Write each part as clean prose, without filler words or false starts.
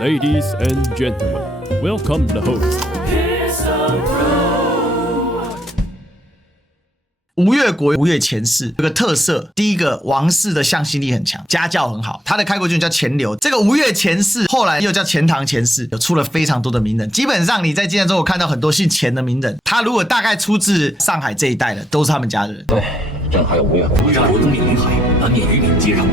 Ladies and gentlemen, welcome the host. 吴越国吴越前世有个特色，第一个王室的向心力很强，家教很好，他的开国君叫钱镠。这个吴越前世后来又叫钱塘前世，有出了非常多的名人。基本上你在今天中国看到很多姓钱的名人，他如果大概出自上海这一带的，都是他们家的人。对，朕还有吴越国。吴越国东面临海，南面与闽接壤，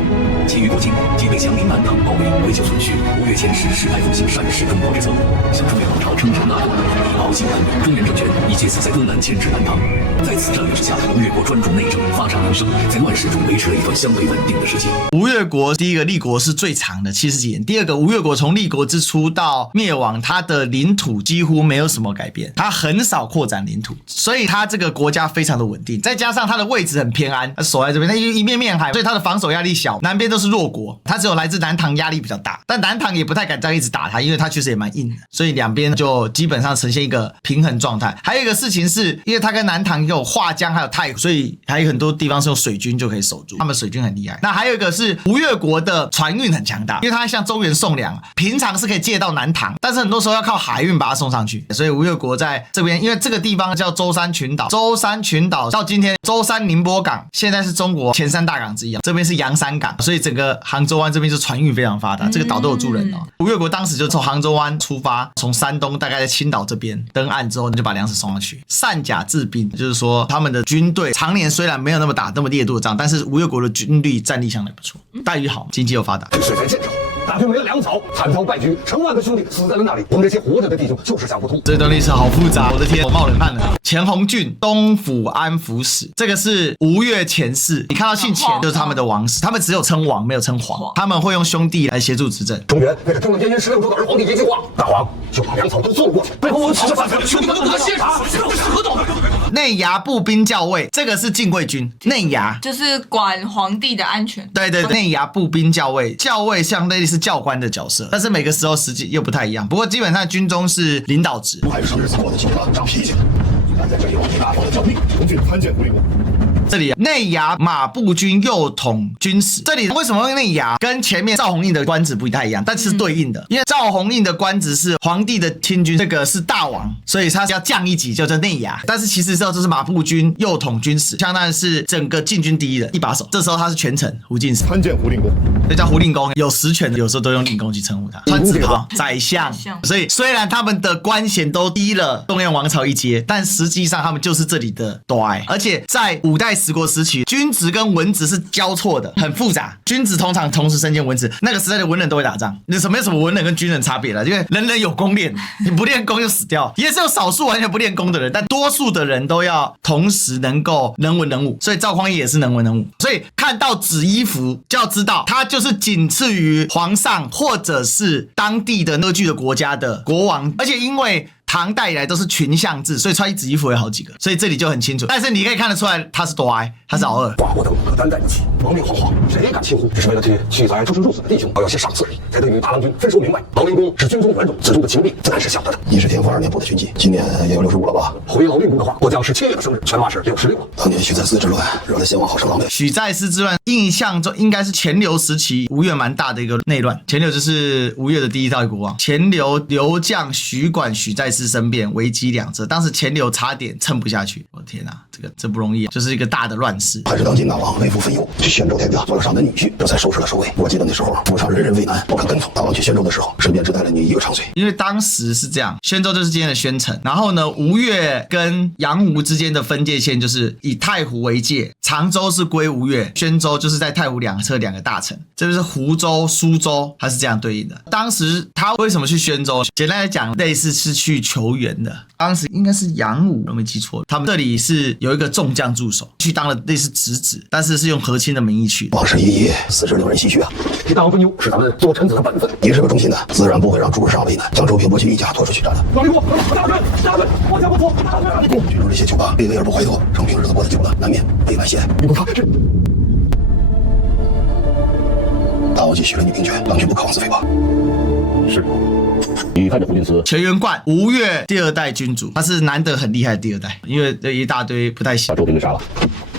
其余国境皆被强邻南唐包围，为求存续，吴越前世世代复兴善始中国之策，向中原王朝称臣纳贡，以保兴安民。中原政权亦借此在东南牵制南唐。在此战略之下，吴越国专注内政，发展民生，在乱世中维持了一段相对稳定的时期。吴越国第一个立国是最长的70几年，第二个吴越国从立国之初到灭亡，它的领土几乎没有什么改变，它很少扩展领土，所以它这个国家非常的稳定，再加上它的位置很偏安，它守在这边，它一面面海，所以它的防守压力小，南边都是弱国，它只有来自南唐压力比较大，但南唐也不太敢这样一直打它，因为它确实也蛮硬的，所以两边就基本上呈现一个平衡状态。还有一个事情是，因为它跟南唐有华江还有太湖，所以还有很多地方是用水军就可以守住，他们水军很厉害。那还有一个是吴越国的船运很强大，因为它向中原送粮，平常是可以借到南唐，但是很多时候要靠海运把它送上去，所以吴越国在这边，因为这个地方叫舟山群岛，舟山群岛到今天舟山宁波港现在是中国前3大港之一，这边是洋山港，所以整个杭州湾这边就船运非常发达，这个岛都有住人哦。吴越国当时就从杭州湾出发，从山东大概在青岛这边登岸之后，就把粮食送上去，善甲治兵，就是说他们的军队常年虽然没有那么打那么烈度的仗，但是吴越国的军力战力相当不错，待遇好，经济又发达。水在建州，大军没了粮草，惨遭败局，成万的兄弟死在了那里。我们这些活着的弟兄就是想不通。这段历史好复杂，我的天，我冒冷汗了。钱弘俊东府安抚使，这个是吴越前世，你看到姓钱就是他们的王室，他们只有称王没有称皇，他们会用兄弟来协助执政。中原为了争论边缘16州的儿皇帝一句话，大王就把粮草都送过去。背后我们吃着饭，兄弟们都不得歇茶，这是何道？内衙步兵校尉，这个是禁卫军，内衙就是管皇帝的安全。对，内衙步兵校尉，校尉相对是教官的角色，但是每个时候实际又不太一样。不过基本上军中是领导职。还是日子过得久了，长脾气了。你敢在这里往你大王的教令，从军参见胡令公。这里内衙马步军右统军使，这里为什么内衙跟前面赵弘应的官职不太一样，但是对应的，因为赵弘应的官职是皇帝的亲军，这个是大王，所以他要降一级叫做内衙，但是其实这是马步军右统军使，相当于是整个禁军第一人一把手，这时候他是权臣胡进使，参见胡令公，这叫胡令公，有实权的有时候都用令公去称呼他，穿紫袍宰相，所以虽然他们的官衔都低了东燕王朝一阶，但实际上他们就是这里的多爱，而且在五代十国时期，军职跟文职是交错的，很复杂。军职通常同时身兼文职，那个时代的文人都会打仗，没有什么文人跟军人差别了，因为人人有功练，你不练功就死掉。也是有少数完全不练功的人，但多数的人都要同时能够能文能武，所以赵匡胤也是能文能武。所以看到紫衣服就要知道，他就是仅次于皇上或者是当地的割据的国家的国王，而且因为唐代以来都是群相制，所以穿紫衣服有好几个，所以这里就很清楚。但是你可以看得出来，他是多哀，他是敖二。寡国等可担待不起，亡命惶惶，谁敢轻忽？只是为了替弃灾出生入死的弟兄要有些赏赐，才得与大郎君分说明白。老令公是军中元种，此中的情力自然是晓得的。你是天福2年部的军纪，今年也有65了吧？回老令公的话，我将是7月的生日，全话是66了。当年许再思之乱，惹得先王好生狼狈。许再思之乱，印象中应该是钱镠时期吴越蛮大的一个内乱。钱镠就是吴越的第一代国王，钱镠、刘将、许管、许再思生变，危机两侧。当时钱镠差点撑不下去，我的天哪，这不容易，就是一个大的乱世。还是当今大王为父分忧，去宣州天子做了上门女婿，这才收拾了首尾。我记得那时候府上人人为难，不肯跟从。大王去宣州的时候，身边只带了你一个长随。因为当时是这样，宣州就是今天的宣城，然后呢，吴越跟阳吴之间的分界线就是以太湖为界，常州是归吴越，宣州就是在太湖两侧2个大城，这就是湖州、苏州，它是这样对应的。当时他为什么去宣州？简单来讲，类似是去求援的。当时应该是阳武，我没记错，他们这里是有一个众将驻守，去当了类似直子，但是是用和亲的名义去。往事一一，死之令人唏嘘啊！替大王分忧是咱们做臣子的本分。你是个忠心的，自然不会让诸位上为难，将周平伯去一家拖出去斩了。老令公，大人，我家不错，大人。军中这些酒吧卑微而不怀头，生平日子过得久了，难免被来嫌。令公他这。大王既许了你兵权，当军不可妄自菲薄。是。你看着胡进思，钱元贯，吴越第2代君主，他是难得很厉害的第2代，因为这一大堆不太行。把周平给杀了。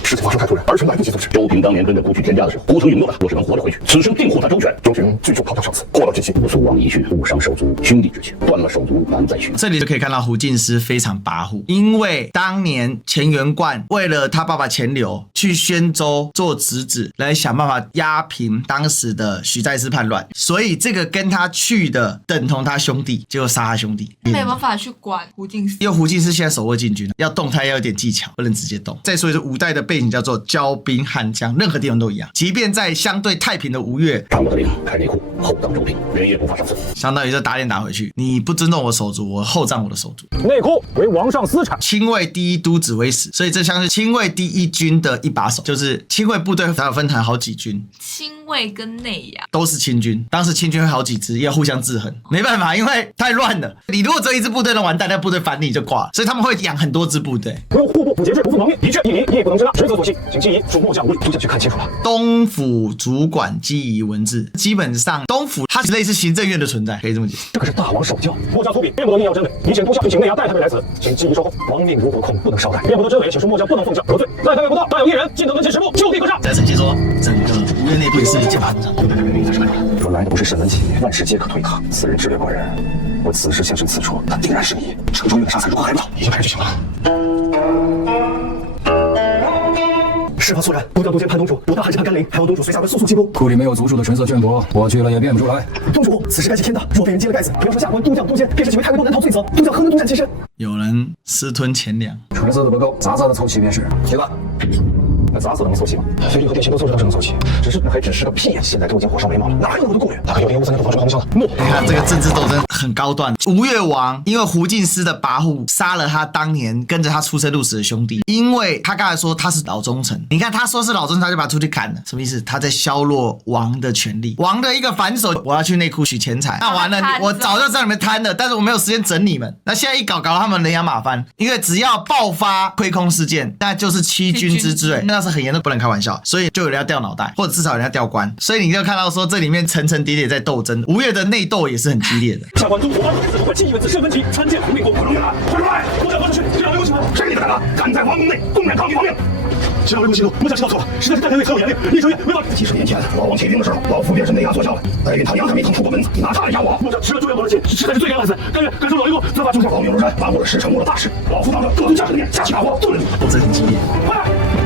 事情发生太突然，儿臣来不及阻止。周平当年跟着孤举天家的时候，孤曾允诺的，若是能活着回去，此生定护他周全。周平聚众跑掉上司，过到军心，所往一去，误伤手足，兄弟之情，断了手足难再续。这里就可以看到胡进思非常跋扈，因为当年钱元贯为了他爸爸钱镠去宣州做侄子，来想办法压平当时的许再思叛乱，所以这个跟他去的等同他兄弟，结果杀他兄弟，没办法去管胡进思，因为胡进思现在手握禁军，要动他要有点技巧，不能直接动。再说一次，五代的背景叫做骄兵悍将，任何地方都一样，即便在相对太平的吴越，常我的令，开内库，后当周平，连夜不发上司。相当于就打脸打回去，你不尊重我手足，我厚葬我的手足。内库为王上私产，亲卫第一都指挥使，所以这像是亲卫第一军的一把手，就是亲卫部队它有分成好几军，亲卫跟内衙都是亲军。当时亲军会好几支，要互相制衡，没办法，因为太乱了。你如果只有一支部队，那完蛋，那部队反你就挂了。所以他们会养很多支部队。不用户部不节制，不负王命，一致一离，亦不能支那，职责所系，请记忆，属末将无礼。督将去看清楚了。东府主管机宜文字，基本上东府它是类似行政院的存在，可以这么解释。这可是大王守教，末将粗鄙，便不得逆要真伪。你请督校去请内衙带他们来此，请记忆收后。王命如何恐不能稍待，便不得真伪，请恕末将不能奉教得罪。在太尉不到，但有一人尽得跟前实录，就地可上。在澄清说，整个吴越内部也是剑拔弩张。若来的不是沈文启，万事皆可推搪。此人智略过人，我此时现身此处，他定然是你。程中岳的杀残如何还不到？已经派人去请了。事发肃然，督教督监潘东主，不但汉奸潘甘霖，还望东主随下官速速缉捕。库里没有足数的纯色绢帛，我去了也辨不出来。东主，此事该系天大，若被人揭了盖子，不要说下官督将督监，便是几位太尉都难逃罪责。督将何能独善其身？有人私吞钱粮，纯色的不够，杂色的凑齐便是。去吧。那杂色能凑齐吗？飞律和电信都凑着，倒是能凑齐，还只是个屁。现在都已经火烧眉毛了，哪还有那么多供员？大概有1053年都防守航空箱了。莫，你看这个政治斗争很高段。吴越王因为胡进思的跋扈，杀了他当年跟着他出生入死的兄弟。因为他刚才说他是老忠臣，你看他说是老忠臣，他就把他出去砍了，什么意思？他在削弱王的权力。王的一个反手，我要去内库取钱财，那完了，我早就知道你们贪了，但是我没有时间整你们。那现在一搞他们人仰马翻，因为只要爆发亏空事件，那就是欺君之罪，那是很严重，不能开玩笑。所以就有人要掉脑袋，或者至少有人要掉官。所以你就看到说这里面层层叠叠在斗争，吴越的内斗也是很激烈的。下官督促2子管记忆文字身份级参见内宫。快出来！我想何处去？这样有请吗？谁给你的胆啊？敢在皇宫内公然抗拒皇命！只要微不息怒，末将知道错了，实在是太太尉很有严令，逆臣愿为老。几十年前，老王起兵的时候，老夫便是内衙左校的，代孕唐阳他没曾出过门子，拿他来压我。末将吃了朱元璋的气，实在是罪该万死，甘受老一路责罚忠孝。老命如山，把我的事成我的大事，老夫当着各族家臣的面，下起大火，炖了你。斗争很激烈。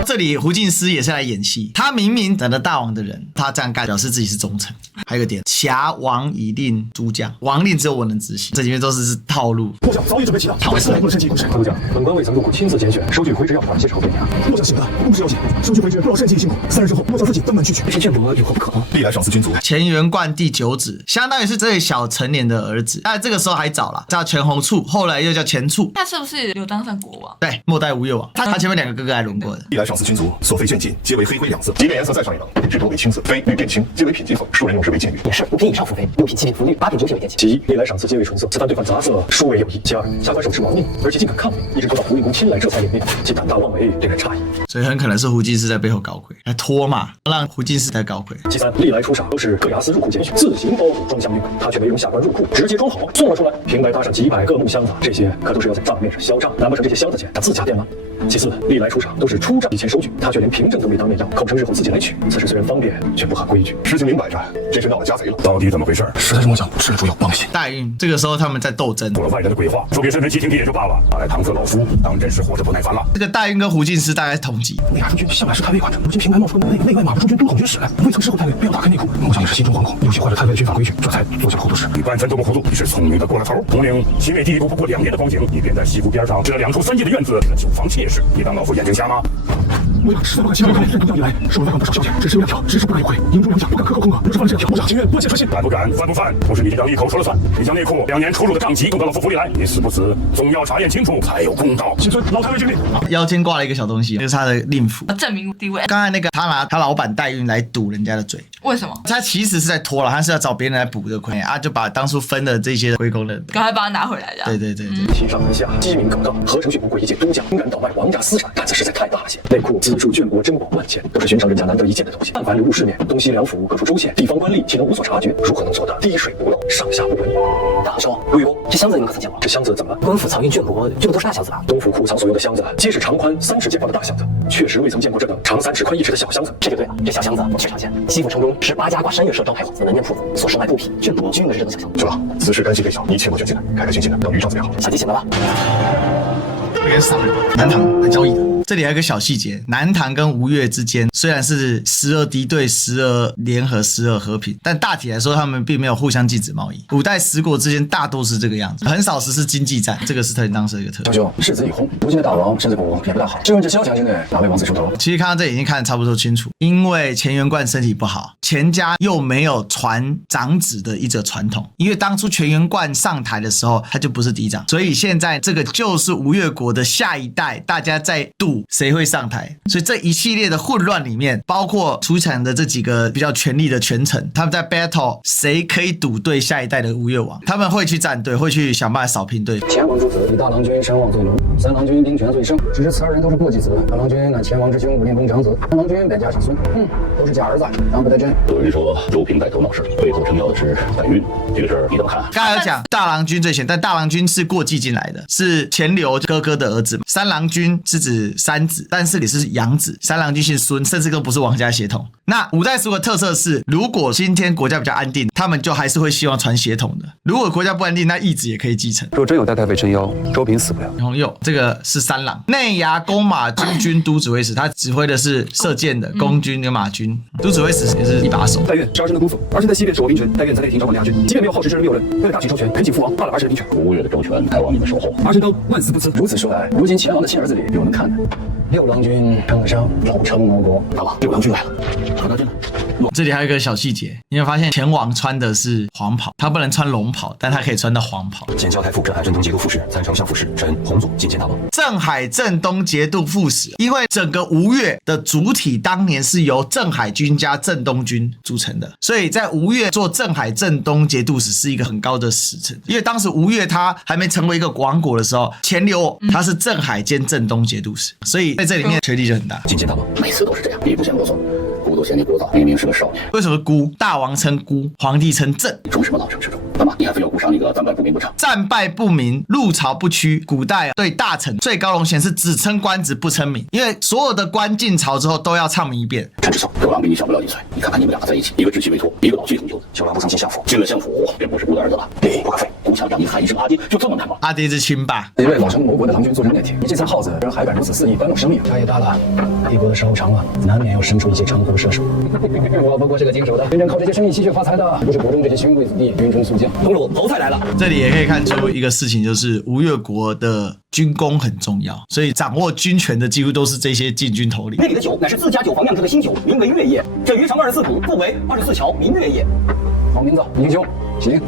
这里胡进思也是来演戏，他明明等了大王的人，他这样干表示自己是忠臣。还有一个点，挟王以令诸将，王令只有我能执行，这里面都是套路。末将早已准备齐了，他丝毫不能趁机攻势。督将，本官未曾入库亲自拣选，收据回执要款，些时候便拿。末将醒了，公事要紧，收据回执不劳慎细辛苦。3日之后，末将自己登门去取。这些绢帛有何不可？历来赏赐君族。钱元贯第9子，相当于是这位小成年的儿子，但这个时候还早了，叫钱弘处，后来又叫钱处。他是不是有当上国王？对，末代吴越王，他前面2个哥哥还轮过的。历来赏赐君族，所费绢锦皆为黑灰2色，即便颜色再上一等，只多为青色，非绿变青，皆为品金粉。庶人用之为禁语。也是5品以上付费，6品、7品、福绿，8品、9品为电器。其一，历来赏赐皆为纯色，此番对犯杂色，殊为有异。其二，下官手持王命，而其竟敢抗命，一直拖到胡令公亲来，这才领命，其胆大妄为，令人诧异。所以很可能是胡进思在背后搞鬼，来拖嘛，让胡进思来搞鬼。其三，历来出赏都是各衙司入库拣选，自行包谷装箱运，他却没容下官入库，直接装好送了出来。平白搭上几百个木箱子，这些可都是要在账面上销账，难不成这些箱子钱他自家垫吗？其次，历来出赏都是出账以前收据，他却连凭证都没当面要，口称日后自己来取。此事虽然方便，却不合规矩。事情明摆着，这是闹了家贼了，到底怎么回事？实在是末将吃了猪油，忘了写。代孕这个时候他们在斗争，做了外人的鬼话，说别身份欺听听也就罢了，拿来搪塞老夫，当真是活着不耐烦了。这个代孕跟胡进思大概同级。内衙诸军向来是太尉管的，如今平白冒出个内外马步诸军都统军使来，未曾侍候太尉，便要打开内库。末将也是心中惶恐，又气坏了太尉的军法规矩，这才做下了糊涂事。你半分都不糊涂，你是聪明的过了头。统领亲卫第一都不过2年的光景，你便在西湖边上这2处3进的院子，酒房妾室，你当老夫眼睛瞎吗？末将实在不敢欺瞒任督将以来，是我外望不少消息，只是有2条，只是不敢有悔。营中2将不敢克扣空额，若是犯了这2条，末将情愿万箭穿心。敢不敢，犯不犯，不是你这张一口说了算。你将内库2年出入的账籍送到老夫府里来，你死不死，总要查验清楚，才有公道。谨遵老太尉军令。腰间挂了一个小东西，这是他的令符，证明地位。刚才那个他拿他老板代孕来堵人家的嘴，为什么？他其实是在拖了，他是要找别人来补这个亏啊，就把当初分的这些归功的，赶快把他拿回来，这样。对。其上难下，机敏耿刚，何承训不贵一介督将，敢倒卖王王家私产，胆子实在太大了些。内库资助绢帛珍宝万件，都是寻常人家难得一见的东西。但凡流入市面，东西两府各处州县，地方官吏岂能无所察觉？如何能做得滴水不漏，上下不闻？大少，陆玉公，这箱子你们可曾见过？这箱子怎么了？官府藏运绢帛，这个都是大箱子吧？东府库藏所用的箱子，皆是长宽30指宽的大箱子，确实未曾见过这等长3指宽1尺的小箱子。这就对了，这小箱子确常见。西府城中是8家挂山岳社招牌坊的门面铺子所售卖布匹、绢帛，均用的是这等小箱子。是吧？此事干系微小，你切莫卷进来，开开心心的等于上次也好。小弟醒了吧？这边是商人，南唐来交易的。这里还有一个小细节，南唐跟吴越之间虽然是时而敌对，时而联合，时而和平，但大体来说他们并没有互相禁止贸易。五代十国之间大多是这个样子，很少实施经济战，这个是当时的一个特点。小兄，世子已薨，如今的大王身子骨也不大好，试问这萧将军内哪位王子出头？其实看到这里已经看得差不多清楚，因为钱元贯身体不好，钱家又没有传长子的一则传统，因为当初钱元贯上台的时候他就不是嫡长，所以现在这个就是吴越国的下一代，大家在赌谁会上台。所以这一系列的混乱里面，包括出产的这几个比较权力的权臣，他们在 battle 谁可以赌对下一代的吴越王，他们会去站队，会去想办法扫平对手。前王诸子以大郎君声望最浓，三郎君兵权最盛，只是此二人都是过继子。大郎君乃前王之兄武令公长子，三郎君本家长孙，都是假儿子，当不得真。有人说周平带头闹事，背后撑腰的是白玉，这个事儿你怎么看？刚才有讲大郎君最前，但大郎君是过继进来的，是钱镠哥哥的儿子。三郎君是指三子，但是也是养子。三郎君姓孙，甚至都不是王家血统。那五代十国的特色是，如果今天国家比较安定，他们就还是会希望传血统的；如果国家不安定，那义子也可以继承。若真有代代被撑腰，周平死不了。洪佑这个是三郎，内衙弓马军军都指挥使，他指挥的是射箭的弓军跟马军，都指挥使也是一把手。代院是儿臣的姑父，儿臣在西边守我兵权，代院在内廷掌管两军，即便没有好事之人6人，为了大举周全，恳请父王罢了儿臣的兵权。吴越的周全，还望你们守候。儿臣当万死不辞。如此说来，如今前王的亲儿子里有能看的。六郎君称得上老成谋国。大王，六郎君来了，传达进来。这里还有一个小细节，你会发现前王穿的是黄袍，他不能穿龙袍，但他可以穿到黄袍。见交太傅镇海镇东节度副使，参丞相副使，臣洪祖觐见大王。镇海镇东节度副使，因为整个吴越的主体当年是由镇海军加镇东军组成的，所以在吴越做镇海镇东节度使是一个很高的职称。因为当时吴越他还没成为一个王国的时候，钱镠他是镇海兼镇东节度使，所以在这里面权力就很大。觐见大王，每次都是这样，一不嫌过错，孤都嫌你聒噪，明明是个少年。为什么孤？大王称孤，皇帝称朕。装什么老成之中？干嘛？你还非要顾上一个战败不明不成？战败不明，入朝不趋。古代对大臣最高荣衔是只称官职不称名，因为所有的官进朝之后都要唱名一遍。陈知错，周郎比你小不了几岁，你看看你们两个在一起，一个稚气未脱，一个老气横秋的。小郎不曾进相府，进了相府便不是孤的儿子了。不可废，孤想让你喊一声阿爹，就这么难吗？阿爹是亲爸。一位老成谋国的郎君坐镇内廷，你这餐耗子人还敢如此肆意搬弄生命？他也大了，帝国的时候长了，难免要生出一些长途射手。我不过是个经手的，真正靠这些生意气血发财的，不是国中这些勋贵子弟，军中宿将。公主，侯菜来了。这里也可以看出一个事情，就是吴越国的军功很重要，所以掌握军权的几乎都是这些禁军头领。那里的酒乃是自家酒房酿制的新酒，名为月夜。这鱼肠24谱，腹为24桥，名月夜。好名字，英雄。请。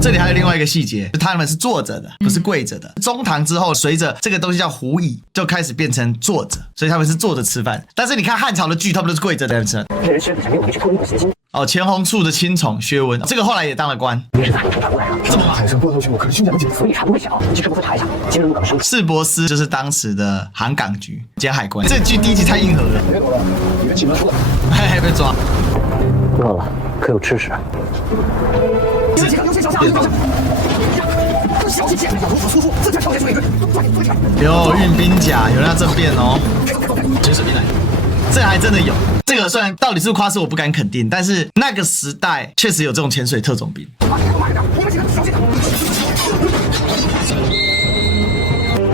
这里还有另外一个细节，他们是坐着的，不是跪着的。中唐之后，随着这个东西叫胡椅，就开始变成坐着，所以他们是坐着吃饭。但是你看汉朝的剧，他们都是跪着在吃。这人薛底下没有人去脱离我邪心。哦，钱弘处的亲宠薛温，这个后来也当了官。于是大营传过来了，这么好，海上波涛汹涌，可是军家的紧，所以查不会小，你去事不查一下，今日入港生。士博斯就是当时的航港局兼海关。这剧第一集太硬核了，别躲了，你们起门出来。嘿，被抓。饿了，可有吃食？有运兵甲，有人要政变哦。随随便来，这还真的有。这个虽然到底是夸饰我不敢肯定，但是那个时代确实有这种潜水特种兵。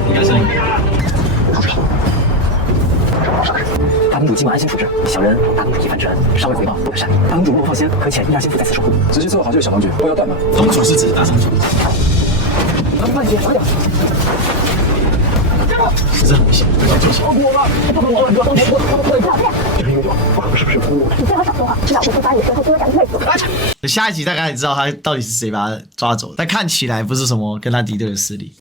应该是。大公主今晚安心处置，小人大公主一番之恩，尚未回报，不可善。大公主莫放心，可遣1、2心腹在此守护。仔细伺候好这位小郎君，不要怠慢。公主是指大公主。慢些，少点。这很危险，不要救险。下一集大概也知道他到底是谁把他抓走，但看起来不是什么跟他敌对的势力。